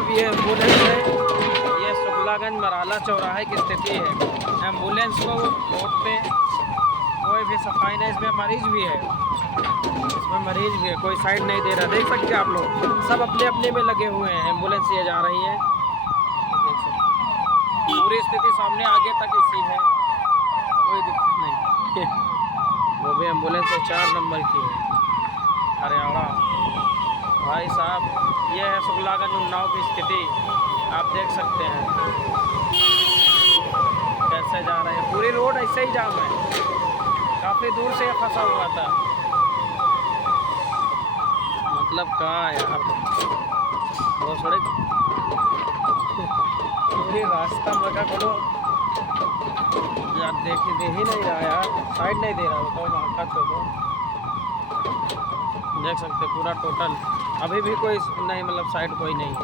जनाब ये एम्बुलेंस है, ये शुक्लागंज मराला चौराहे की स्थिति है। एम्बुलेंस को रोड पे कोई भी सफाई नहीं, इसमें मरीज भी है, कोई साइड नहीं दे रहा। देख सकते हैं आप लोग, सब अपने अपने में लगे हुए हैं। एम्बुलेंस ये जा रही है, देख सकते हैं। पूरी स्थिति सामने आगे तक इसी है, कोई दिक्कत नहीं। वो भी एम्बुलेंस 4 नंबर की है, हरियाणा। भाई साहब ये है शुक्लागंज उन्नाव की स्थिति, आप देख सकते हैं कैसे जा रहे हैं। पूरी रोड ऐसे ही जाम है, काफ़ी दूर से फंसा हुआ था। मतलब कहाँ है यार, वो सड़क पूरी रास्ता मगा करो यार, दे ही नहीं रहा यार, साइड नहीं दे रहा। बताओ वहाँ का तो देख सकते पूरा टोटल, अभी भी कोई नहीं, मतलब साइड कोई नहीं है।